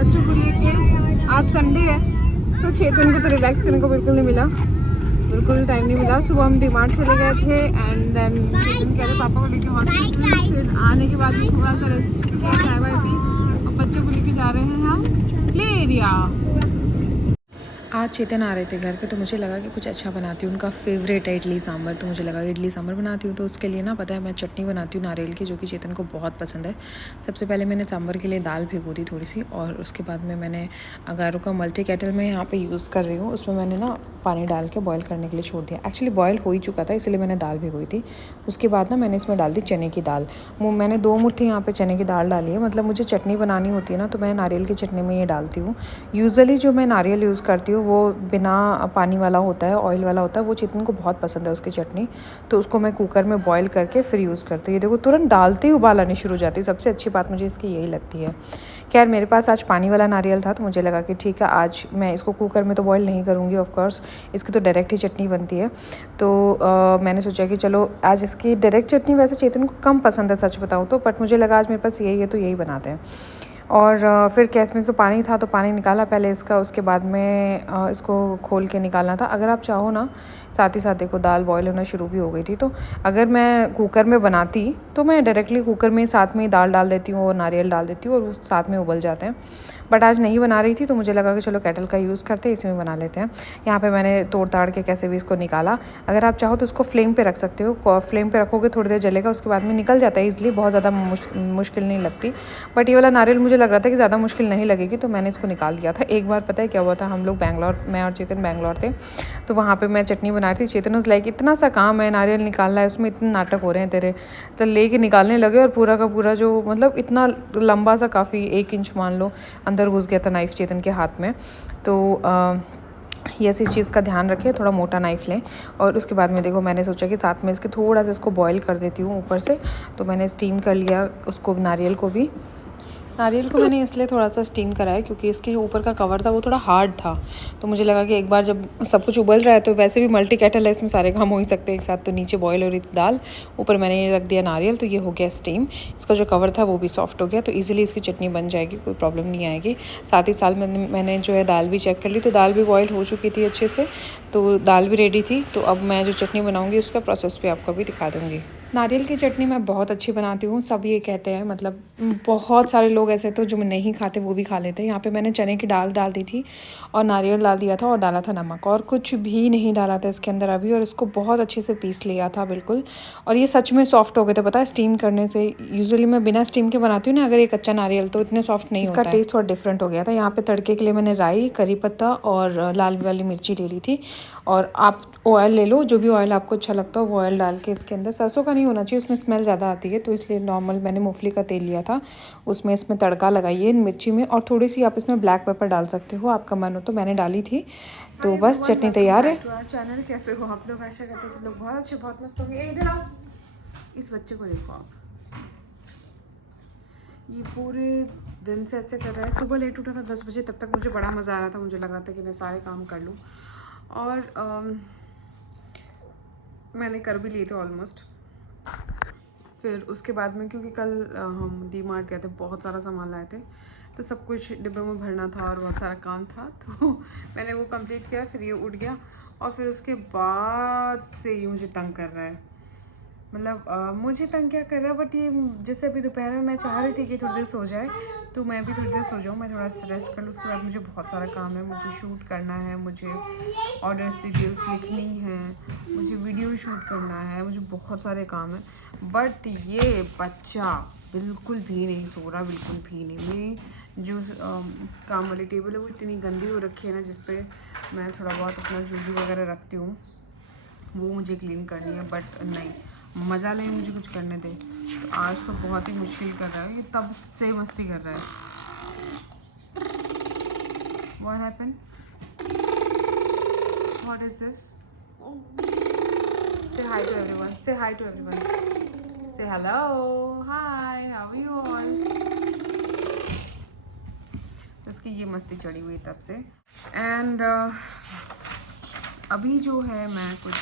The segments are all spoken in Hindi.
बच्चों को लेके आज संडे है तो चेतन को तो रिलैक्स करने को बिल्कुल नहीं मिला, बिल्कुल टाइम नहीं मिला। सुबह हम डीमार्ट चले गए थे एंड देन चेतन कह रहे पापा को लेके हॉस्पिटल, फिर आने के बाद भी थोड़ा सा रेस्ट किया, चाय वाय पी। अब बच्चों को लेके जा रहे हैं हम प्ले एरिया। आज चेतन आ रहे थे घर पे तो मुझे लगा कि कुछ अच्छा बनाती हूँ। उनका फेवरेट है इडली सांभर, तो मुझे लगा इडली सांभर बनाती हूँ। तो उसके लिए ना पता है मैं चटनी बनाती हूँ नारियल की, जो कि चेतन को बहुत पसंद है। सबसे पहले मैंने सांभर के लिए दाल भिगो दी थोड़ी सी, और उसके बाद में मैंने अगारों का मल्टी केटल में यहाँ पे यूज़ कर रही हूँ। उसमें मैंने ना पानी डाल के बॉयल करने के लिए छोड़ दिया। एक्चुअली बॉयल हो ही चुका था, इसलिए मैंने दाल भिगोई थी। उसके बाद ना मैंने इसमें डाल दी चने की दाल। मैंने 2 मुट्ठी यहाँ पे चने की दाल डाली है। मतलब मुझे चटनी बनानी होती है ना, तो मैं नारियल की चटनी में ये डालती हूँ। यूजुअली जो मैं नारियल यूज़ करती हूँ वो बिना पानी वाला होता है, ऑयल वाला होता है। वो चेतन को बहुत पसंद है उसकी चटनी, तो उसको मैं कुकर में बॉयल करके फिर यूज़ करती हूँ। ये देखो तुरंत डालते ही उबाल आनी शुरू हो जाती है। सबसे अच्छी बात मुझे इसकी यही लगती है। खैर मेरे पास आज पानी वाला नारियल था, तो मुझे लगा कि ठीक है आज मैं इसको कुकर में तो बॉयल नहीं करूँगी ऑफ कोर्स, इसकी तो डायरेक्ट ही चटनी बनती है। तो मैंने सोचा कि चलो आज इसकी डायरेक्ट चटनी वैसे चेतन को कम पसंद है सच बताऊँ तो, बट मुझे लगा आज मेरे पास यही है तो यही बनाते हैं। और फिर गैस में तो पानी था तो पानी निकाला पहले इसका, उसके बाद में इसको खोल के निकालना था। अगर आप चाहो ना साथ ही साथ देखो दाल बॉयल होना शुरू भी हो गई थी। तो अगर मैं कुकर में बनाती तो मैं डायरेक्टली कुकर में साथ में ही दाल डाल देती हूँ और नारियल डाल देती हूँ और वो साथ में उबल जाते हैं। बट आज नहीं बना रही थी तो मुझे लगा कि चलो केटल का यूज़ करते हैं, इसमें बना लेते हैं। यहाँ पे मैंने तोड़ ताड़ के कैसे भी इसको निकाला। अगर आप चाहो तो उसको फ्लेम पे रख सकते हो, फ्लेम पे रखोगे थोड़ी देर जलेगा, उसके बाद में निकल जाता है ईजिली, बहुत ज़्यादा मुश्किल नहीं लगती। बट ये वाला नारियल मुझे लग रहा था कि ज़्यादा मुश्किल नहीं लगेगी, तो मैंने इसको निकाल दिया था। एक बार पता है क्या हुआ था, हम लोग बैंगलोर, मैं और चेतन बैंगलोर थे, तो वहाँ पे मैं चटनी बना रही थी। चेतन उस लाइक इतना सा काम है नारियल निकालना है, उसमें इतने नाटक हो रहे हैं तेरे, तो लेके निकालने लगे और पूरा का पूरा जो मतलब इतना लंबा सा काफ़ी 1 इंच मान लो अंदर घुस गया था नाइफ़ चेतन के हाथ में। तो यस इस चीज़ का ध्यान रखें, थोड़ा मोटा नाइफ़ लें। और उसके बाद में देखो मैंने सोचा कि साथ में इसके थोड़ा सा इसको बॉईल कर देती हूँ ऊपर से, तो मैंने स्टीम कर लिया उसको, नारियल को भी। नारियल को मैंने इसलिए थोड़ा सा स्टीम करा है क्योंकि इसके जो ऊपर का कवर था वो थोड़ा हार्ड था, तो मुझे लगा कि एक बार जब सब कुछ उबल रहा है तो वैसे भी मल्टी केटल है, इसमें सारे काम हो ही सकते हैं एक साथ। तो नीचे बॉईल हो रही थी दाल, ऊपर मैंने ये रख दिया नारियल, तो ये हो गया स्टीम। इसका जो कवर था वो भी सॉफ्ट हो गया, तो ईजिली इसकी चटनी बन जाएगी, कोई प्रॉब्लम नहीं आएगी। साथ ही साथ मैंने जो है दाल भी चेक कर ली, तो दाल भी बॉयल हो चुकी थी अच्छे से, तो दाल भी रेडी थी। तो अब मैं जो चटनी बनाऊँगी उसका प्रोसेस भी आपको भी दिखा दूँगी। नारियल की चटनी मैं बहुत अच्छी बनाती हूँ, सब ये कहते हैं। मतलब बहुत सारे लोग ऐसे तो जो नहीं खाते वो भी खा लेते हैं। यहाँ पे मैंने चने की दाल डाल दी थी और नारियल डाल दिया था और डाला था नमक, और कुछ भी नहीं डाला था इसके अंदर अभी, और इसको बहुत अच्छे से पीस लिया था बिल्कुल। और ये सच में सॉफ्ट हो गए थे, पता है स्टीम करने से। यूजुअली मैं बिना स्टीम के बनाती हूँ ना अगर ये कच्चा नारियल, तो इतने सॉफ्ट नहीं होता है। इसका टेस्ट थोड़ा डिफरेंट हो गया था। यहाँ पे तड़के के लिए मैंने राई, करी पत्ता और लाल वाली मिर्ची ले ली थी। और आप ऑयल ले लो, जो भी ऑयल आपको अच्छा लगता हो वो ऑयल डाल के इसके अंदर, सरसों का नहीं होना चाहिए, उसमें स्मेल ज़्यादा आती है, तो इसलिए नॉर्मल मैंने मूंगफली का तेल लिया था। उसमें इसमें तड़का लगाइए मिर्ची में, और थोड़ी सी आप इसमें ब्लैक पेपर डाल सकते हो, आपका मन हो तो। मैंने डाली थी, तो बस चटनी तैयार है। चैनल कैसे हो आप लोग? आशा करते हैं सब लोग बहुत अच्छे, बहुत मस्त होंगे। इधर आओ, इस बच्चे को देखो आप, ये पूरे दिन से ऐसे कर रहा है। सुबह लेट उठा था 10 बजे, तब तक मुझे बड़ा मज़ा आ रहा था, मुझे लग रहा था कि मैं सारे काम कर लूँ, और मैंने कर भी लिए थे ऑलमोस्ट। फिर उसके बाद में क्योंकि कल हम डीमार्ट गए थे, बहुत सारा सामान लाए थे, तो सब कुछ डिब्बे में भरना था और बहुत सारा काम था, तो मैंने वो कंप्लीट किया। फिर ये उठ गया और फिर उसके बाद से ये मुझे तंग कर रहा है। मतलब मुझे तंग क्या कर रहा है, बट ये जैसे अभी दोपहर में मैं चाह रही थी कि थोड़ी देर सो जाए, तो मैं भी थोड़ी देर सो जाऊँ, मैं थोड़ा सा रेस्ट कर लूँ। उसके बाद मुझे बहुत सारा काम है, मुझे शूट करना है, मुझे ऑर्डर्स डिटेल्स लिखनी है, मुझे वीडियो शूट करना है, मुझे बहुत सारे काम हैं। बट ये बच्चा बिल्कुल भी नहीं सो रहा, बिल्कुल भी नहीं। मेरी जो काम वाली टेबल है वो इतनी गंदी हो रखी है ना, जिस पे मैं थोड़ा बहुत अपना जूती वगैरह रखती हूँ, वो मुझे क्लीन करनी है। बट नहीं, मज़ा नहीं मुझे कुछ करने दे। तो आज तो बहुत ही मुश्किल कर रहा है, ये तब से मस्ती कर रहा है। What happened? What is this? Say hi to everyone. Say hi to everyone. Say hello. Hi. How are you all? उसकी ये मस्ती चढ़ी हुई तब से। एंड अभी जो है मैं कुछ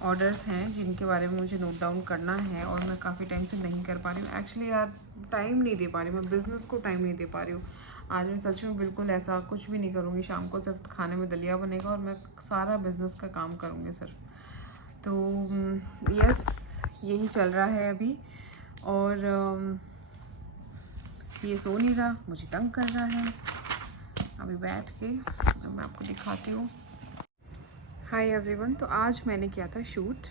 ऑर्डर्स हैं जिनके बारे में मुझे नोट डाउन करना है और मैं काफ़ी टाइम से नहीं कर पा रही हूँ। एक्चुअली यार टाइम नहीं दे पा रही, मैं बिज़नेस को टाइम नहीं दे पा रही हूँ। आज मैं सच में बिल्कुल ऐसा कुछ भी नहीं करूँगी, शाम को सिर्फ खाने में दलिया बनेगा और मैं सारा बिज़नेस का काम करूँगी सिर्फ। तो यस, यही चल रहा है अभी। और ये सो नहीं रहा, मुझे तंग कर रहा है। अभी बैठ के मैं आपको दिखाती हूँ। हाय एवरीवन, तो आज मैंने किया था शूट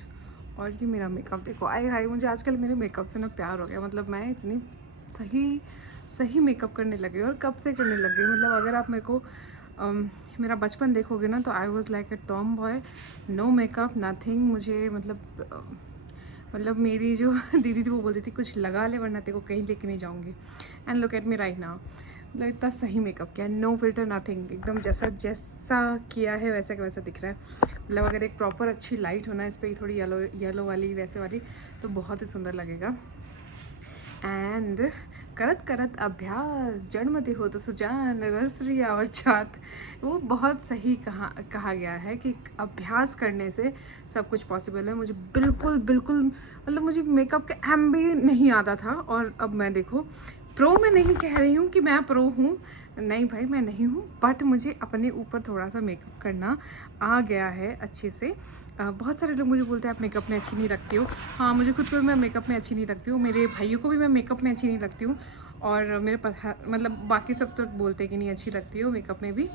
और ये मेरा मेकअप देखो। हाय मुझे आजकल मेरे मेकअप से ना प्यार हो गया। मतलब मैं इतनी सही मेकअप करने लगी और कब से करने लग गई। मतलब अगर आप मेरे को मेरा बचपन देखोगे ना तो I was like a tomboy, no makeup nothing. मुझे मतलब मेरी जो दीदी थी वो बोलती थी कुछ लगा ले वरना तेरे को कहीं लेके नहीं जाऊँगी। And look at me right now, मतलब इतना सही मेकअप किया, नो फिल्टर नथिंग, एकदम जैसा किया है वैसा का वैसा दिख रहा है। मतलब अगर एक प्रॉपर अच्छी लाइट होना इस पर थोड़ी येलो वाली वैसे वाली तो बहुत ही सुंदर लगेगा। एंड करत करत अभ्यास जन्मते हो तो सुजान रसरी और छात, वो बहुत सही कहा गया है कि अभ्यास करने से सब कुछ पॉसिबल है। मुझे बिल्कुल मतलब मुझे मेकअप का एम भी नहीं आता था और अब मैं देखो प्रो में नहीं कह रही हूँ कि मैं प्रो हूँ, नहीं भाई मैं नहीं हूँ, बट मुझे अपने ऊपर थोड़ा सा मेकअप करना आ गया है अच्छे से। बहुत सारे लोग मुझे बोलते हैं आप मेकअप में अच्छी नहीं लगती हो। हाँ, मुझे खुद को भी मैं मेकअप में अच्छी नहीं लगती हूँ, मेरे भाइयों को भी मैं मेकअप में अच्छी नहीं लगती हूँ और मतलब बाकी सब तो बोलते हैं कि नहीं अच्छी लगती हो मेकअप में भी।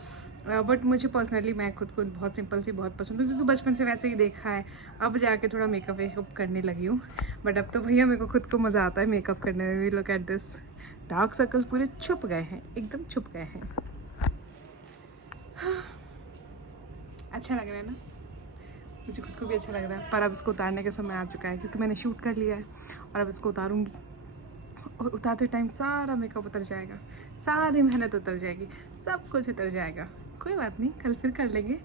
बट मुझे पर्सनली मैं खुद को बहुत सिंपल सी बहुत पसंद हूँ क्योंकि बचपन से वैसे ही देखा है। अब जाके थोड़ा मेकअप करने लगी हूँ, बट अब तो भैया मेरे को खुद को मज़ा आता है मेकअप करने में भी। Look at this, dark circles पूरे छुप गए हैं, एकदम छुप गए हैं। अच्छा लग रहा है ना, मुझे खुद को भी अच्छा लग रहा है। पर अब इसको उतारने का समय आ चुका है क्योंकि मैंने शूट कर लिया है और अब इसको उतारूँगी और उतारते टाइम सारा मेकअप उतर जाएगा, सारी मेहनत उतर जाएगी, सब कुछ उतर जाएगा। कोई बात नहीं, कल फिर कर लेंगे।